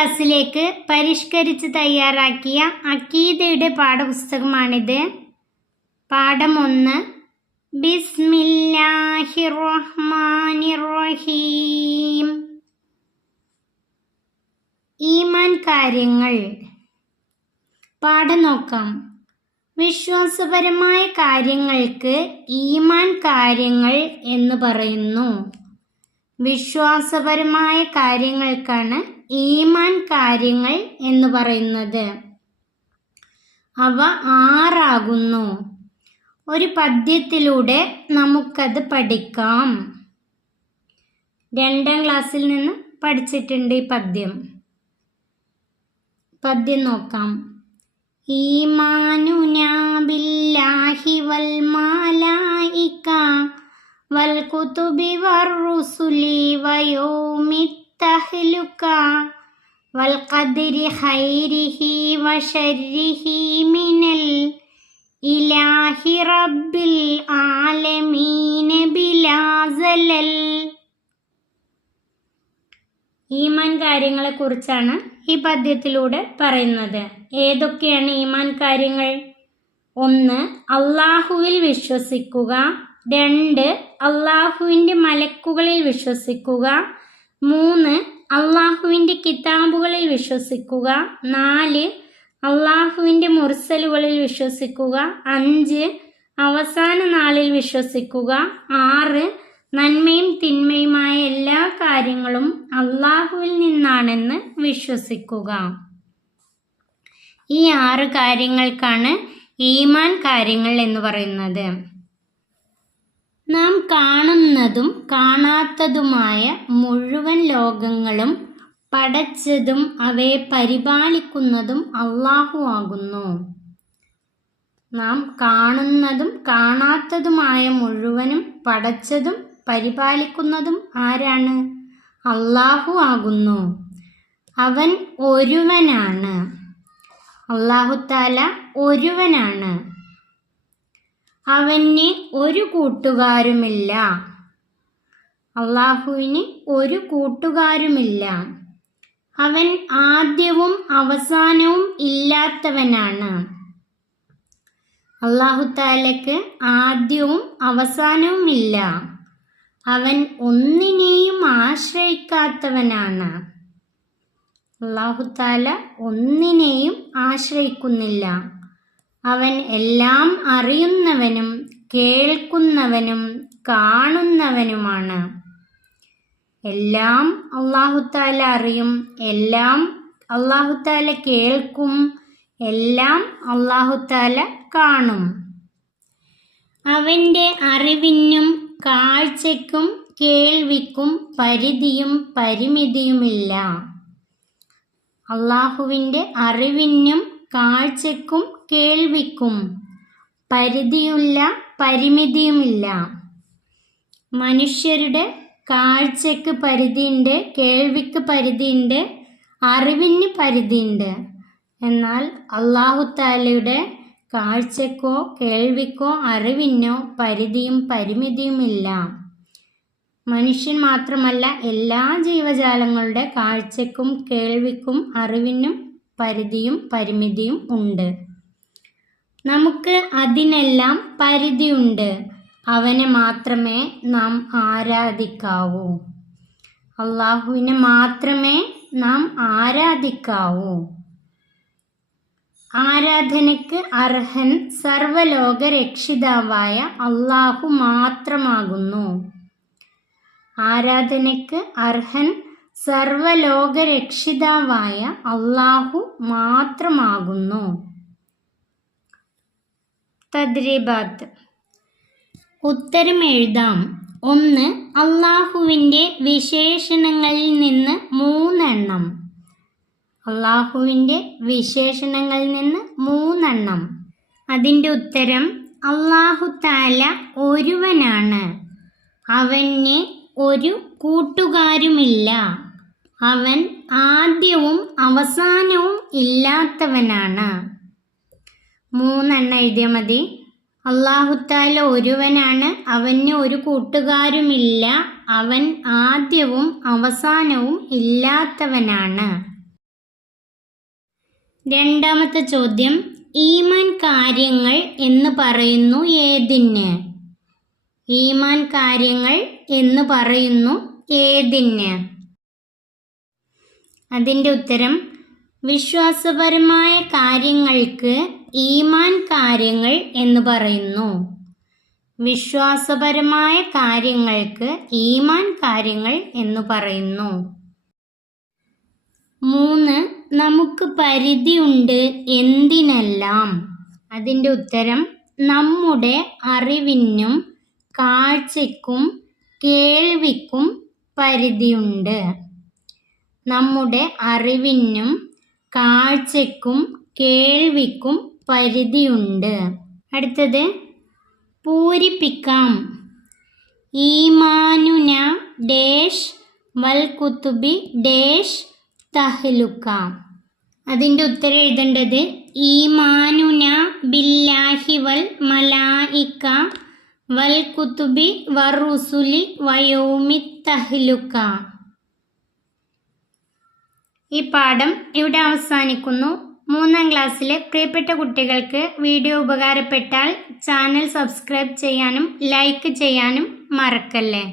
ക്ലാസ്സിലേക്ക് പരിഷ്കരിച്ച് തയ്യാറാക്കിയ അഖീദയുടെ പാഠപുസ്തകമാണിത്. പാഠം 1. ബിസ്മില്ലാഹിർ റഹ്മാനിർ റഹീം. ഈമാൻ കാര്യങ്ങൾ. പാഠം നോക്കാം. വിശ്വാസപരമായ കാര്യങ്ങൾക്ക് ഈമാൻ കാര്യങ്ങൾ എന്ന് പറയുന്നു. വിശ്വാസപരമായ കാര്യങ്ങൾക്കാണ് ഈമാൻ കാര്യങ്ങൾ എന്ന് പറയുന്നത്. അവ 6 ആകുന്നു. ഒരു പദ്യത്തിലൂടെ നമുക്കത് പഠിക്കാം. 2ാം ക്ലാസ്സിൽ നിന്ന് പഠിച്ചിട്ടുണ്ട് ഈ പദ്യം നോക്കാം. ഈമാനുനാ ബില്ലാഹി വൽ മലായിക വൽ കുതുബി വറുസുലി വയൗമിത് തഹ്ലുക വൽ ഖദ്രി ഖൈരിഹി വശർരിഹി മിനൽ ഇലാഹി റബ്ബിൽ ആലമീൻ ബിലാ സലൽ. ഈമാൻ കാര്യങ്ങളെ കുറിച്ചാണ് ഈ പദ്യത്തിലൂടെ പറയുന്നത്. ഏതൊക്കെയാണ് ഈമാൻ കാര്യങ്ങൾ? 1. അള്ളാഹുവിൽ വിശ്വസിക്കുക. 2. അള്ളാഹുവിൻ്റെ മലക്കുകളിൽ വിശ്വസിക്കുക. 3. അള്ളാഹുവിൻ്റെ കിതാബുകളിൽ വിശ്വസിക്കുക. 4. അള്ളാഹുവിൻ്റെ മുർസലുകളിൽ വിശ്വസിക്കുക. 5. അവസാന നാളിൽ വിശ്വസിക്കുക. 6. നന്മയും തിന്മയുമായ എല്ലാ കാര്യങ്ങളും അള്ളാഹുവിൽ നിന്നാണെന്ന് വിശ്വസിക്കുക. ഈ 6 കാര്യങ്ങൾക്കാണ് ഈമാൻ കാര്യങ്ങൾ എന്ന് പറയുന്നത്. നാം കാണുന്നതും കാണാത്തതുമായ മുഴുവൻ ലോകങ്ങളും പടച്ചതും അവയെ പരിപാലിക്കുന്നതും അള്ളാഹു ആകുന്നു. നാം കാണുന്നതും കാണാത്തതുമായ മുഴുവനും പടച്ചതും പരിപാലിക്കുന്നതും ആരാണ്? അള്ളാഹു ആകുന്നു. അവൻ ഒരുവനാണ്. അള്ളാഹു തആല ഒരുവനാണ്. അവന് ഒരു കൂട്ടുകാരുമില്ല. അള്ളാഹുവിന് ഒരു കൂട്ടുകാരുമില്ല. അവൻ ആദ്യവും അവസാനവും ഇല്ലാത്തവനാണ്. അള്ളാഹു തആലയ്ക്ക് ആദ്യവും അവസാനവും ഇല്ല. അവൻ ഒന്നിനെയും ആശ്രയിക്കാത്തവനാണ്. അള്ളാഹു തആല ഒന്നിനെയും ആശ്രയിക്കുന്നില്ല. അവൻ എല്ലാം അറിയുന്നവനും കേൾക്കുന്നവനും കാണുന്നവനുമാണ്. എല്ലാം അള്ളാഹു തആല അറിയും, എല്ലാം അള്ളാഹു തആല കേൾക്കും, എല്ലാം അള്ളാഹു തആല കാണും. അവൻ്റെ അറിവിനും കാഴ്ചയ്ക്കും കേൾവിക്കും പരിധിയും പരിമിതിയുമില്ല. അള്ളാഹുവിൻ്റെ അറിവിനും കാഴ്ചയ്ക്കും കേൾവിക്കും പരിധിയില്ല, പരിമിതിയുമില്ല. മനുഷ്യരുടെ കാഴ്ചയ്ക്ക് പരിധിയുണ്ട്, കേൾവിക്ക് പരിധിയുണ്ട്, അറിവിന് പരിധിയുണ്ട്. എന്നാൽ അള്ളാഹു തആലയുടെ കാഴ്ചയ്ക്കോ കേൾവിക്കോ അറിവിനോ പരിധിയും പരിമിതിയുമില്ല. മനുഷ്യൻ മാത്രമല്ല, എല്ലാ ജീവജാലങ്ങളുടെ കാഴ്ചയ്ക്കും കേൾവിക്കും അറിവിനും പരിധിയും പരിമിതിയും ഉണ്ട്. നമുക്ക് അതിനെല്ലാം പരിധിയുണ്ട്. അവനെ മാത്രമേ നാം ആരാധിക്കാവൂ. അള്ളാഹുവിനെ മാത്രമേ നാം ആരാധിക്കാവൂ. ആരാധനയ്ക്ക് അർഹൻ സർവ്വലോക രക്ഷിതാവായ അള്ളാഹു മാത്രമാകുന്നു. ആരാധനയ്ക്ക് അർഹൻ സർവ്വലോക രക്ഷിതാവായ അള്ളാഹു മാത്രമാകുന്നു. തദ്രീബാത്ത്. ഉത്തരം എഴുതാം. 1. അള്ളാഹുവിൻ്റെ വിശേഷണങ്ങളിൽ നിന്ന് 3 എണ്ണം. അള്ളാഹുവിൻ്റെ വിശേഷണങ്ങളിൽ നിന്ന് 3 എണ്ണം. അതിൻ്റെ ഉത്തരം: അള്ളാഹു തആല ഒരുവനാണ്. അവന് ഒരു കൂട്ടുകാരുമില്ല. അവൻ ആദ്യവും അവസാനവും ഇല്ലാത്തവനാണ്. 3 എണ്ണം എഴുതിയാൽ മതി. അല്ലാഹു തആല ഒരുവനാണ്, അവന് ഒരു കൂട്ടുകാരുമില്ല, അവൻ ആദ്യവും അവസാനവും ഇല്ലാത്തവനാണ്. രണ്ടാമത്തെ ചോദ്യം, ഈമാൻ കാര്യങ്ങൾ എന്ന് പറയുന്നു ഏതിന്? ഈമാൻ കാര്യങ്ങൾ എന്ന് പറയുന്നു ഏതിന്? അതിൻ്റെ ഉത്തരം, വിശ്വാസപരമായ കാര്യങ്ങൾക്ക് ഈമാൻ കാര്യങ്ങൾ എന്ന് പറയുന്നു. വിശ്വാസപരമായ കാര്യങ്ങൾക്ക് ഈമാൻ കാര്യങ്ങൾ എന്ന് പറയുന്നു. 3. നമുക്ക് പരിധിയുണ്ട് എന്തിനെല്ലാം? അതിൻ്റെ ഉത്തരം, നമ്മുടെ അറിവിനും കാഴ്ചയ്ക്കും കേൾവിക്കും പരിധിയുണ്ട്. നമ്മുടെ അറിവിനും കാഴ്ചയ്ക്കും കേൾവിക്കും പരിധിയുണ്ട്. അടുത്തത്, പൂരിപ്പിക്കാം. ഈമാനുന ഡേഷ് വൽ കുതുബി ഡേഷ് തഹ്ലുക. അതിൻ്റെ ഉത്തരം എഴുതേണ്ടത്, ഈമാനുന ബില്ലാഹി വൽ മലായിക വൽ കുതുബി വറുസുലി വയൗമി തഹ്ലുക. ഈ പാഠം ഇവിടെ അവസാനിക്കുന്നു. 3ാം ക്ലാസ്സിലെ പ്രിയപ്പെട്ട കുട്ടികൾക്ക് വീഡിയോ ഉപകാരപ്പെട്ടാൽ ചാനൽ സബ്സ്ക്രൈബ് ചെയ്യാനും ലൈക്ക് ചെയ്യാനും മറക്കല്ലേ.